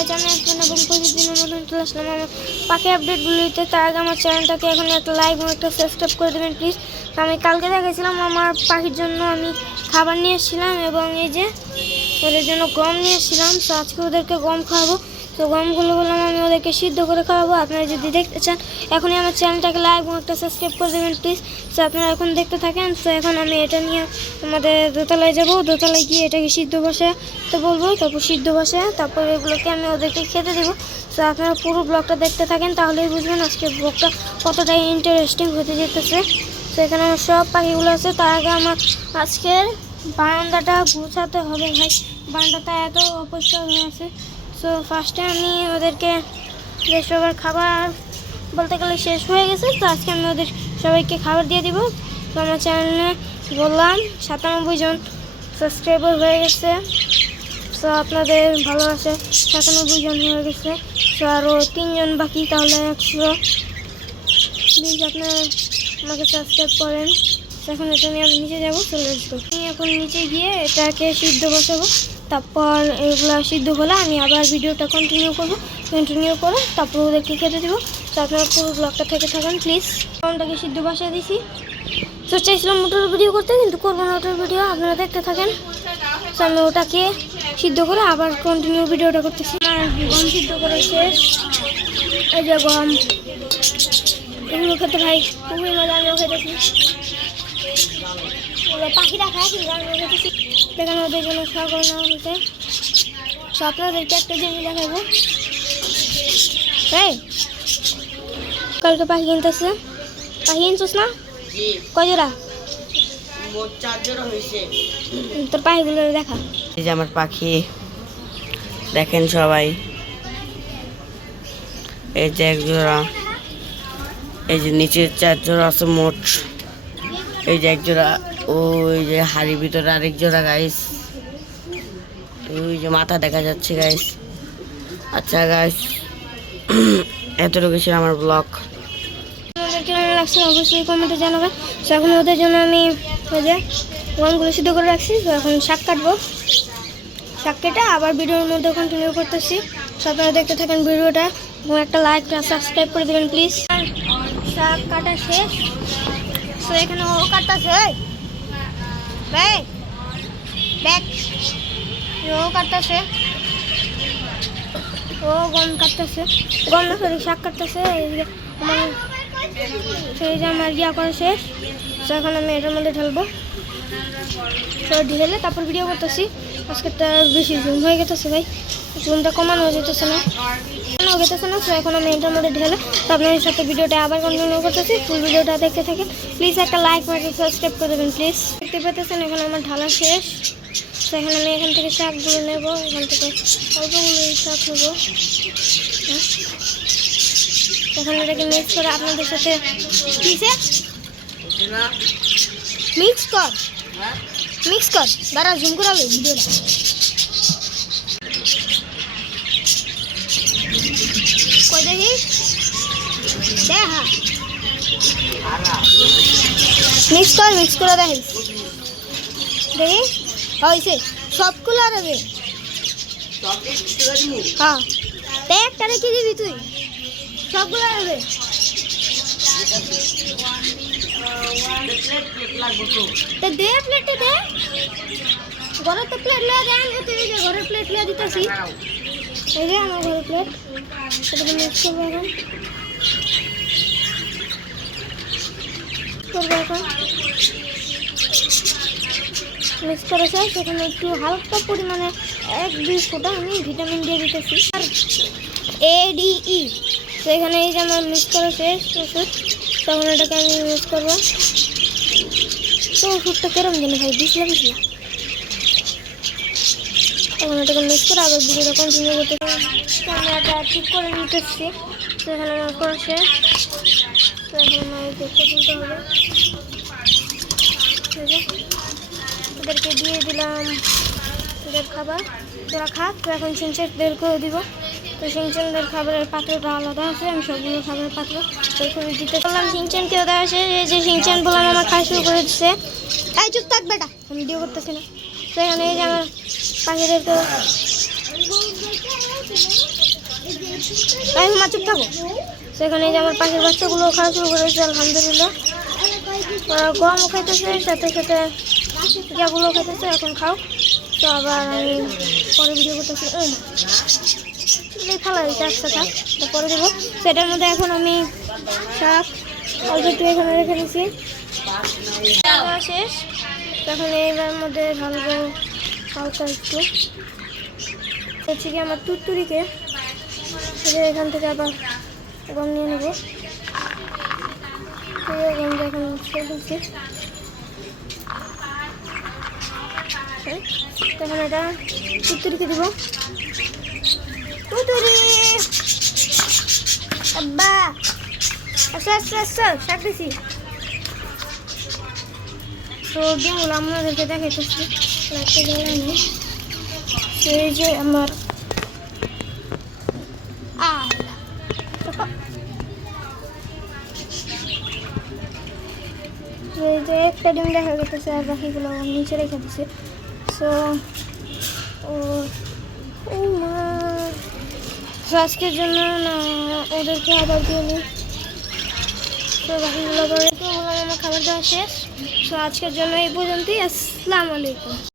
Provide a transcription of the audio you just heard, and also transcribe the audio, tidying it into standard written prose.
Guys, আমি এখন এবং প্রতিদিনের মতন চলে আসলাম আমার পাখি আপডেটগুলো দিতে। তার আগে আমার চ্যানেলটাকে এখন একটা লাইক এবং একটা সাবস্ক্রাইব করে দেবেন প্লিজ। আমি কালকে দেখেছিলাম আমার পাখির জন্য আমি খাবার নিয়ে এসেছিলাম এবং এই যে ওদের জন্য গম নিয়ে এসেছিলাম। তো আজকে ওদেরকে গম খাওয়াবো। তো গমগুলো বললাম আমি ওদেরকে সিদ্ধ করে খাওয়াবো। আপনারা যদি দেখতে চান এখনই আমার চ্যানেলটাকে লাইক এবং একটা সাবস্ক্রাইব করে দেবেন প্লিজ। তো আপনারা এখন দেখতে থাকেন। তো এখন আমি এটা নিয়ে আমাদের দোতলায় যাব। দোতলায় গিয়ে এটাকে সিদ্ধ বসে তো বলবো, তারপর সিদ্ধ বসে তারপর এগুলোকে আমি ওদেরকে খেতে দেবো। তো আপনারা পুরো ব্লগটা দেখতে থাকেন, তাহলেই বুঝবেন আজকে ব্লগটা কতটা ইন্টারেস্টিং হতে যেতেছে। তো এখানে আমার সব পাখিগুলো আছে। তার আগে আমার আজকের বারান্দাটা গুছাতে হবে ভাই, বারান্দাটা এত অপরিষ্কার হয়ে আছে। সো ফার্স্টে আমি ওদেরকে যে সবার খাবার বলতে গেলে শেষ হয়ে গেছে, তো আজকে আমি ওদের সবাইকে খাবার দিয়ে দিব। তো আমার চ্যানেলে বললাম 97 জন সাবস্ক্রাইবার হয়ে গেছে। তো আপনাদের ভালোবাসে 97 জন হয়ে গেছে। তো আরও 3 জন বাকি, তাহলে 100। প্লিজ আপনারা আমাকে সাবস্ক্রাইব করেন। এখন এটা নিয়ে আমি নিচে যাবো, চলে আসবো। আমি এখন নিচে গিয়ে এটাকে সিদ্ধ বসাবো। তারপর এগুলো সিদ্ধ হলে আমি আবার ভিডিওটা কন্টিনিউ করে তারপর ওদেরকে খেতে দেবো। তো আপনারা পুরো ব্লগটা থেকে থাকেন প্লিজ। ওটাকে সিদ্ধ বসিয়ে দিছি। তো চাইছিলাম ওটার ভিডিও করতে, কিন্তু করবো না ওটার ভিডিও, আপনারা দেখতে থাকেন। তো আমি ওটাকে সিদ্ধ করে আবার কন্টিনিউ ভিডিওটা করতেছি। আর গম সিদ্ধ করে শেষ। এই যে গম, এগুলো খেতে ভাই খুবই মজা, আমিও খেতেছি। পাখিরা খায় কিন্তু আমিও খেতেছি। দেখেন ওদের জন্য খাওয়া করে নেওয়া হয়েছে। তো আপনাদেরকে একটা জিনিস দেখাবো। এই কালকে পাখি কিনতেছে, পাখি কিনছিস না? কয় জোড়া? তোর পাখিগুলো দেখা। এই যে আমার পাখি দেখেন সবাই, এই যে 1 জোড়া, এই যে নিচে 4 জোড়া আছে মোট, এই যে 1 জোড়া, ওই যে হাড়ির ভিতরে আরেক জোড়া গাইস, ওই যে মাথা দেখা যাচ্ছে গাইস। আচ্ছা গাইস, এতটুকু ছিল আমার ব্লগ। আমাদের কেমন লাগছে অবশ্যই কমেন্টে জানাবেন। তো এখন ওদের জন্য আমি ওই যে গমগুলো সিদ্ধ করে রাখছি। তো এখন শাক কাটবো, শাক কেটে আবার ভিডিওর মধ্যে কন্টিনিউ করতেছি। তো আপনারা দেখতে থাকেন ভিডিওটা এবং একটা লাইক সাবস্ক্রাইব করে দেবেন প্লিজ। শাক কাটা শেষ। তো এখানে ও কাটতেছে, ও কাটতেছে, ও গম কাটতেছে, গম না সরি শাক কাটতেছে। আমার সেই যে আমার করা শেষ। তো এখন আমি এটার মধ্যে ঢালবো। তো ঢেলে তারপর ভিডিও করতেছি। আজকেরটা বেশি জুম হয়ে গেতেছে ভাই, জুমটা কমানো যেতেছে না। তো এখন আমি এটার মধ্যে ঢেলে তো আপনাদের সাথে ভিডিওটা আবার কন্টিনিউ করতেছি। ফুল ভিডিওটা দেখতে থাকেন প্লিজ। একটা লাইক মারতে সাবস্ক্রাইব করে দেবেন প্লিজ। দেখতে পেতেছেন এখন আমার ঢালা শেষ। তো এখন আমি এখান থেকে শাকগুলো নেব, এখান থেকে অল্পগুলো শাক নেবো। এখন এটাকে মিক্স করে আপনাদের সাথে মিক্স কর দাঁড়া জুম করাবে ভিডিওটা। কই দেখি দেখা মিক্স করে দেখিস দেখি হয়েছে সবগুলো আর হবে। হ্যাঁ একটা রেখে দিবি তুই, সবগুলো হবে। দে প্লেটে দে, ঘরে তো প্লেট লিয়ে দেন। এই যে ঘরের প্লেট লিয়ে দিতেছি, এই যে আমার ঘরের প্লেট। এটাকে মিক্স করবো এখন মিক্স করেছে। সেখানে একটু হালকা পরিমাণে 1-2 ফোঁটা আমি ভিটামিন দিয়ে দিতেছি, আর ADE। তো এখানে এই যে আমার মিক্স করা শেষ ওষুধ। তখন এটাকে আমি মিক্স করবো। তো ওষুধটা কেরম জানি ভাই, বিছলা তখন এটাকে মিক্স করে আবার ভিডিওটা কন্টিনিউ করতে। তো আমি এটা ঠিক করে নিতেছি। তো এখানে আমার করা শেষ। তো এখন আমার দেখতে তুলতে হবে। ওদেরকে দিয়ে দিলাম ওদের খাবার, তোরা খা। তো এখন সিনচেনদেরকেও দিব। তো সিনচেনদের খাবারের পাত্রটা আলাদা আছে, আমি সবগুলো খাবারের পাত্র ওইখানে দিতে বললাম। সিনচেনকেও দেওয়া আছে। এই যে সিনচেন বললাম আমার খাওয়া শুরু করে দিচ্ছে। এই চুপ থাক বেটা, আমি ভিডিও করতেছি না। তো এখানে এই যে আমার পাখিদেরকে আমি মা চুপ থাকো। সেখানে যে আমার পাখির বাচ্চাগুলো খাওয়া শুরু করেছে আলহামদুলিল্লাহ। ওরা গমও খাইতেছে, সাথে সাথে যেগুলো খাইতেছে। এখন খাও। তো আবার আমি পরে ভিডিও করতেছি। ফালা দিতে একটা থাক, পরে দেবো। সেটার মধ্যে এখন আমি শাক অল্প একটু এখানে রেখে নিচ্ছি। শেষ। তখন এইবার মধ্যে ঢালবো হালকা একটু হচ্ছে কি আমার তুরতুরিকে এখান থেকে আবার গম নিয়ে নেবো। গমটা এখন ফেলছি। তখন এটা তুরতুরিকে দিব। তুরতুরি আব্বা আচ্ছা আচ্ছা আচ্ছা শাক দিছি। তো ডিমগুলো আপনাদেরকে দেখাইতেছি। রাখতে গেলে আমি সেই যে আমার এই যে একটা ডিম দেখা গেছে আর বাকিগুলো নিচে রেখে দিচ্ছে। সো ও মা আজকের জন্য না ওদেরকে আবার দিয়ে নিই। তো বাকিগুলো আবার রেখে বললাম আমার খাবার দেওয়া শেষ। সো আজকের জন্য এই পর্যন্তই। আসসালামু আলাইকুম।